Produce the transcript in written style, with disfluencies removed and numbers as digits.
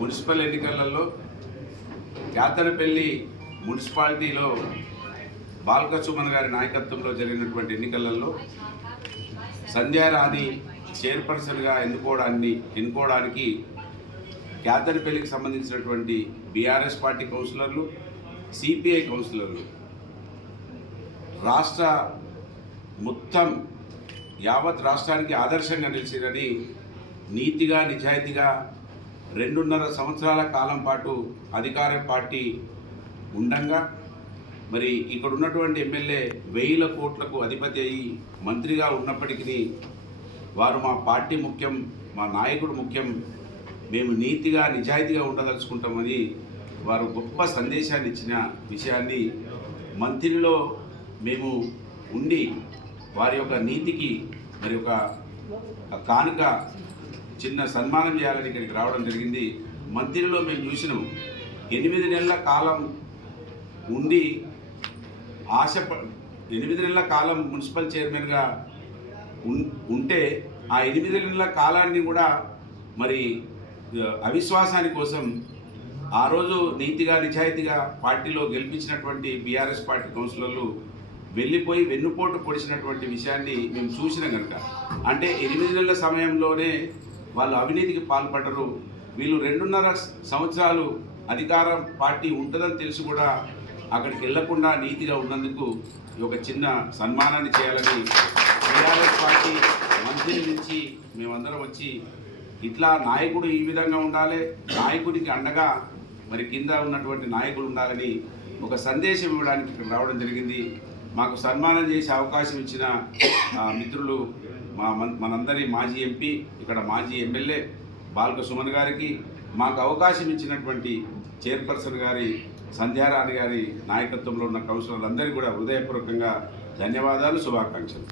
Municipal ఎన్నికలలో యాతనపల్లి మున్సిపాలిటీలో బాల్క సుమన్ గారి నాయకత్వంలో జరిగినటువంటి ఎన్నికలలో సంధ్యారాణి చైర్పర్సన్గా ఎన్నుకోవడానికి యాతనపల్లికి సంబంధించినటువంటి బీఆర్ఎస్ పార్టీ కౌన్సిలర్లు, సిపిఐ కౌన్సిలర్లు రాష్ట్ర మొత్తం యావత్ రాష్ట్రానికి ఆదర్శంగా నిలిచిరని నీతిగా నిజాయితీగా 2.5 సంవత్సరాల కాలం పాటు అధికార పార్టీ ఉండంగా మరి ఇక్కడ ఉన్నటువంటి ఎమ్మెల్యే 1000 కోట్లకు అధిపతి అయ్యి మంత్రిగా ఉన్నప్పటికీ వారు మా పార్టీ ముఖ్యం, మా నాయకుడు ముఖ్యం, మేము నీతిగా నిజాయితీగా ఉండదలుచుకుంటామని వారు గొప్ప సందేశాన్ని ఇచ్చిన విషయాన్ని మంత్రిలో మేము ఉండి వారి యొక్క నీతికి మరి ఒక కానుక చిన్న సన్మానం చేయాలని ఇక్కడికి రావడం జరిగింది. మంత్రిలో మేము చూసినాము 8 నెలల కాలం ఉండి 8 నెలల కాలం మున్సిపల్ చైర్మన్గా ఉంటే ఆ 8 నెలల కాలాన్ని కూడా మరి అవిశ్వాసాని కోసం ఆ రోజు నీతిగా నిజాయితీగా పార్టీలో గెలిపించినటువంటి బీఆర్ఎస్ పార్టీ కౌన్సిలర్లు వెళ్ళిపోయి వెన్నుపోటు పొడిచినటువంటి విషయాన్ని మేము చూసినాం కనుక, అంటే 8 నెలల సమయంలోనే వాళ్ళు అవినీతికి పాల్పడ్డరు. వీళ్ళు 2.5 సంవత్సరాలు అధికార పార్టీ ఉంటుందని తెలిసి కూడా అక్కడికి వెళ్లకుండా నీతిగా ఉన్నందుకు ఒక చిన్న సన్మానాన్ని చేయాలని బీఆర్ఎస్ పార్టీ మంత్రి నుంచి మేమందరం వచ్చి ఇట్లా నాయకుడు ఈ విధంగా ఉండాలి, నాయకుడికి అండగా మరి కింద ఉన్నటువంటి నాయకులు ఉండాలని ఒక సందేశం ఇవ్వడానికి ఇక్కడ రావడం జరిగింది. మాకు సన్మానం చేసే అవకాశం ఇచ్చిన మిత్రులు మనందరి మాజీ ఎంపీ, ఇక్కడ మాజీ ఎమ్మెల్యే బాల్క సుమన్ గారికి, మాకు అవకాశం ఇచ్చినటువంటి చైర్పర్సన్ గారి సంధ్యారాణి గారి నాయకత్వంలో ఉన్న కౌన్సిలర్లందరికీ కూడా హృదయపూర్వకంగా ధన్యవాదాలు, శుభాకాంక్షలు.